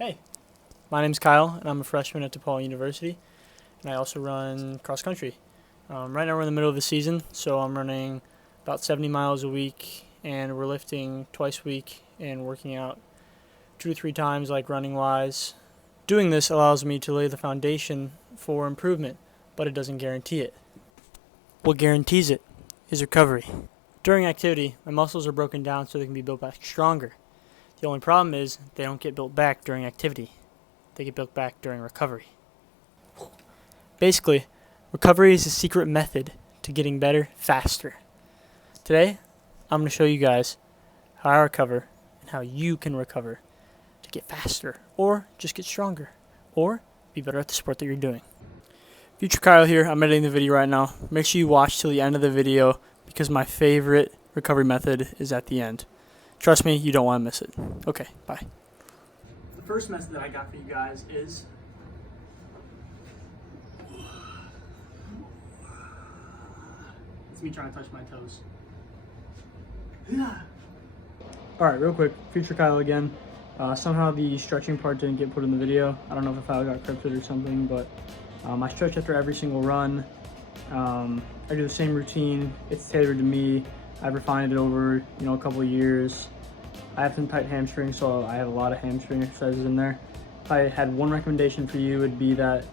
Hey, my name's Kyle, and I'm a freshman at DePaul University, and I also run cross country. Right now we're in the middle of the season, so I'm running about 70 miles a week, and we're lifting twice a week and working out 2 to 3 times, like running wise. Doing this allows me to lay the foundation for improvement, but it doesn't guarantee it. What guarantees it is recovery. During activity, my muscles are broken down so they can be built back stronger. The only problem is they don't get built back during activity. They get built back during recovery. Basically, recovery is a secret method to getting better faster. Today, I'm going to show you guys how I recover and how you can recover to get faster or just get stronger or be better at the sport that you're doing. Future Kyle here. I'm editing the video right now. Make sure you watch till the end of the video because my favorite recovery method is at the end. Trust me, you don't want to miss it. Okay, bye. The first method that I got for you guys is it's me trying to touch my toes. Alright, real quick, Future Kyle again. Somehow the stretching part didn't get put in the video. I don't know if the file got encrypted or something, but I stretch after every single run. I do the same routine. It's tailored to me. I've refined it over, a couple of years. I have some tight hamstrings, so I have a lot of hamstring exercises in there. If I had one recommendation for you, it'd be that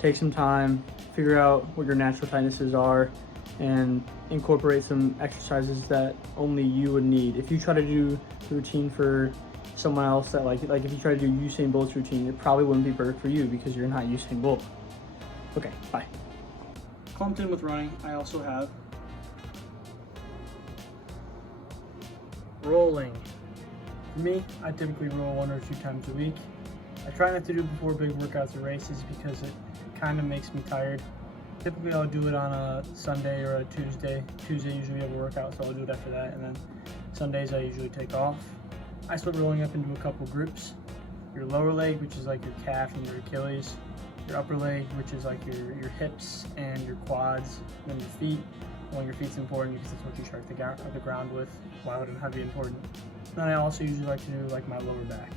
take some time, figure out what your natural tightnesses are, and incorporate some exercises that only you would need. If you try to do the routine for someone else that like if you try to do Usain Bolt's routine, it probably wouldn't be perfect for you because you're not Usain Bolt. Okay, bye. Clumped in with running, I also have rolling. For me, I typically roll 1 or 2 times a week. I try not to do it before big workouts or races because it kind of makes me tired. Typically I'll do it on a Sunday or a Tuesday. Tuesday usually we have a workout, so I'll do it after that, and then Sundays I usually take off. I split rolling up into a couple groups. Your lower leg, which is like your calf and your Achilles. Your upper leg, which is like your hips and your quads, and then your feet. Well, your feet's important because that's what you strike the ground with. Why would it be important? Then I also usually like to do like my lower back.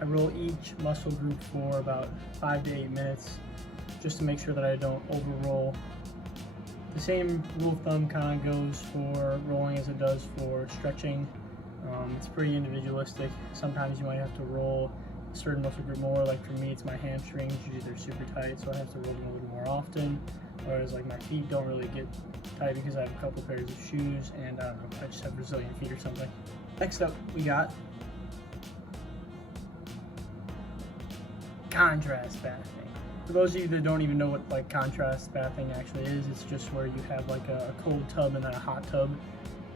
I roll each muscle group for about 5 to 8 minutes just to make sure that I don't over-roll. The same rule of thumb kind of goes for rolling as it does for stretching. It's pretty individualistic. Sometimes you might have to roll a certain muscle group more. Like for me, it's my hamstrings. Usually they're super tight, so I have to roll them a little more often. Whereas like my feet don't really get tight because I have a couple pairs of shoes and I don't know, I just have Brazilian feet or something. Next up, we got contrast bathing. For those of you that don't even know what like contrast bathing actually is, it's just where you have like a cold tub and then a hot tub,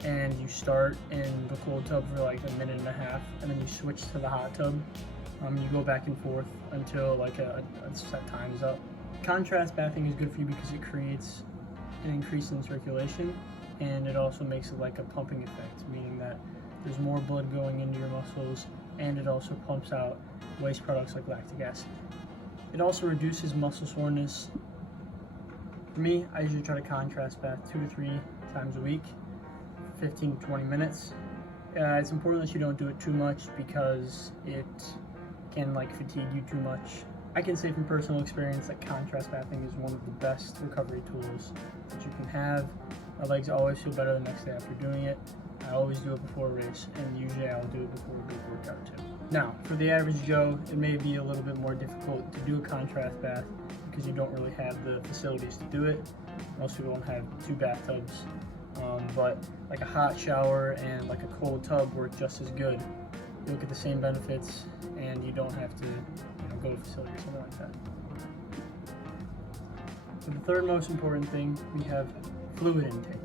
and you start in the cold tub for like 1.5 minutes, and then you switch to the hot tub. You go back and forth until like a set time is up. Contrast bathing is good for you because it creates an increase in circulation, and it also makes it like a pumping effect, meaning that there's more blood going into your muscles, and it also pumps out waste products like lactic acid. It also reduces muscle soreness. For me, I usually try to contrast bath 2 to 3 times a week, 15 to 20 minutes. It's important that you don't do it too much because it can like fatigue you too much. I can say from personal experience that contrast bathing is one of the best recovery tools that you can have. My legs always feel better the next day after doing it. I always do it before a race, and usually I'll do it before a big workout too. Now, for the average Joe, it may be a little bit more difficult to do a contrast bath because you don't really have the facilities to do it. Most people don't have 2 bathtubs, but like a hot shower and like a cold tub work just as good. You'll get the same benefits, and you don't have to go to a facility or something like that. For the third most important thing, we have fluid intake.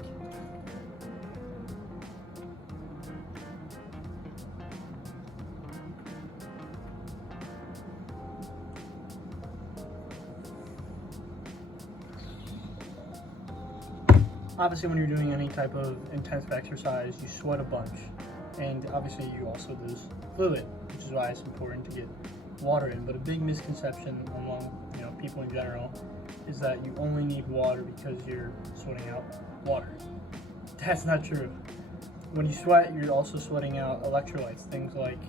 Obviously, when you're doing any type of intensive exercise, you sweat a bunch, and obviously you also lose fluid, which is why it's important to get water in. But a big misconception among people in general is that you only need water because you're sweating out water. That's not true. When you sweat, you're also sweating out electrolytes, things like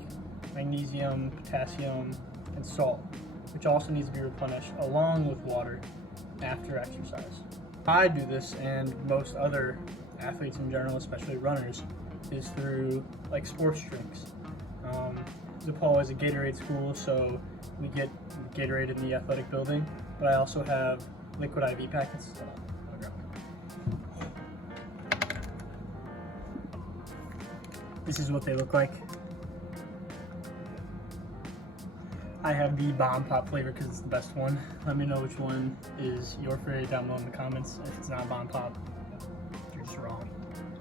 magnesium, potassium, and salt, which also needs to be replenished along with water after exercise. I do this, and most other athletes in general, especially runners, is through like sports drinks. DePaul is a Gatorade school, so we get Gatorade in the athletic building, but I also have liquid IV packets. This is what they look like. I have the Bomb Pop flavor because it's the best one. Let me know which one is your favorite down below in the comments. If it's not Bomb Pop, you're just wrong.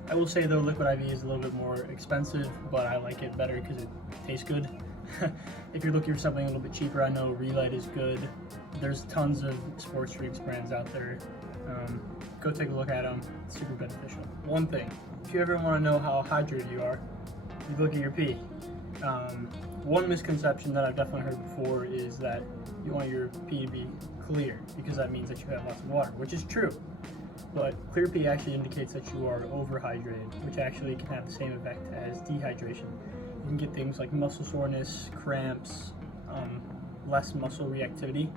I will say though, liquid IV is a little bit more expensive, but I like it better because it tastes good. If you're looking for something a little bit cheaper, I know Relight is good. There's tons of sports drinks brands out there. Go take a look at them. It's super beneficial. One thing, if you ever want to know how hydrated you are, you look at your pee. One misconception that I've definitely heard before is that you want your pee to be clear because that means that you have lots of water, which is true. But clear pee actually indicates that you are overhydrated, which actually can have the same effect as dehydration. You can get things like muscle soreness, cramps, less muscle reactivity.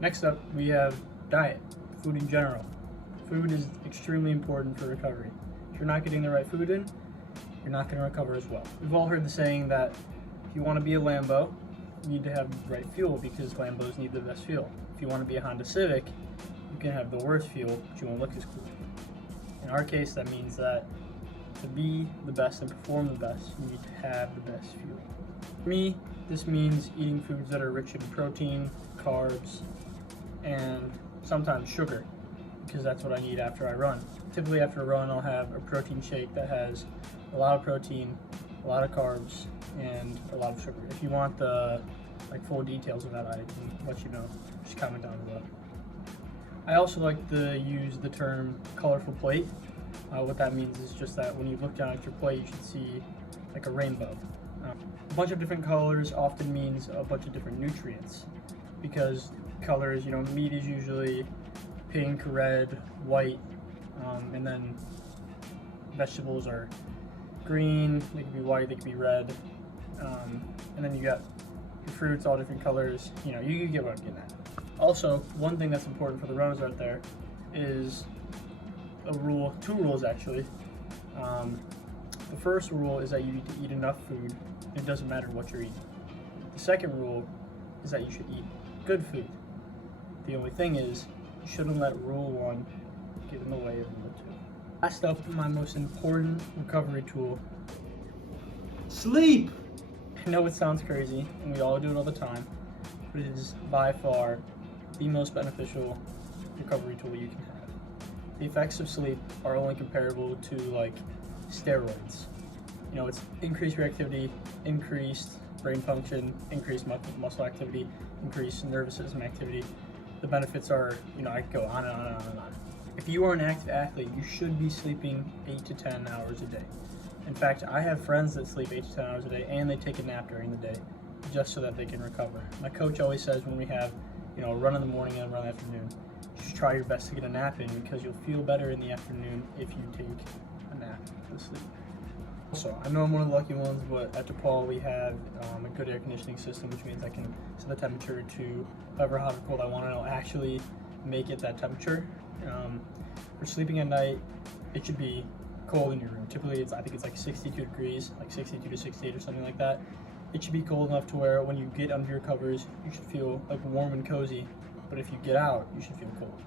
Next up, we have diet, food in general. Food is extremely important for recovery. If you're not getting the right food in, you're not going to recover as well. We've all heard the saying that if you want to be a Lambo, you need to have the right fuel because Lambos need the best fuel. If you want to be a Honda Civic, you can have the worst fuel, but you won't look as cool. In our case, that means that to be the best and perform the best, you need to have the best fuel. For me, this means eating foods that are rich in protein, carbs, and sometimes sugar, because that's what I need after I run. Typically after a run, I'll have a protein shake that has a lot of protein, a lot of carbs, and a lot of sugar. If you want the full details of that, I can let you know. Just comment down below. I also like to use the term colorful plate. What that means is just that when you look down at your plate, you should see like a rainbow. A bunch of different colors often means a bunch of different nutrients, because colors, meat is usually pink, red, white, and then vegetables are green, they can be white, they can be red, and then you got your fruits, all different colors. You get what I'm getting at. Also, one thing that's important for the runners out there is two rules actually. The first rule is that you need to eat enough food. It doesn't matter what you're eating. The second rule is that you should eat good food. The only thing is, you shouldn't let rule 1 get in the way of rule 2. Last up, my most important recovery tool, sleep. I know it sounds crazy, and we all do it all the time, but it is by far the most beneficial recovery tool you can have. The effects of sleep are only comparable to steroids. It's increased reactivity, increased brain function, increased muscle activity, increased nervous system activity. The benefits are, I could go on and on and on and on. If you are an active athlete, you should be sleeping 8 to 10 hours a day. In fact, I have friends that sleep 8 to 10 hours a day and they take a nap during the day just so that they can recover. My coach always says when we have, a run in the morning and a run in the afternoon, you should try your best to get a nap in because you'll feel better in the afternoon if you take a nap to sleep. Also, I know I'm one of the lucky ones, but at DePaul we have a good air conditioning system, which means I can set the temperature to however hot or cold I want, and I'll actually make it that temperature. For sleeping at night, it should be cold in your room. Typically, I think it's like 62 degrees, like 62 to 68 or something like that. It should be cold enough to where when you get under your covers, you should feel warm and cozy, but if you get out, you should feel cold.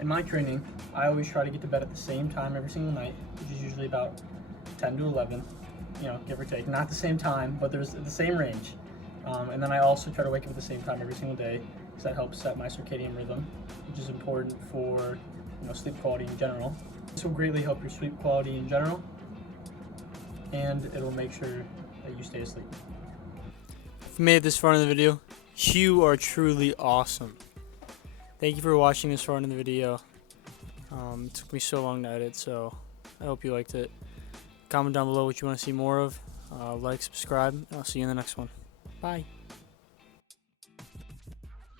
In my training, I always try to get to bed at the same time every single night, which is usually about 10 to 11, give or take. Not the same time, but there's the same range. And then I also try to wake up at the same time every single day because that helps set my circadian rhythm, which is important for sleep quality in general. This will greatly help your sleep quality in general, and it'll make sure that you stay asleep. If you made it this far in the video, you are truly awesome. Thank you for watching this far in the video. It took me so long to edit, so I hope you liked it. Comment down below what you want to see more of. Like, subscribe, and I'll see you in the next one. Bye.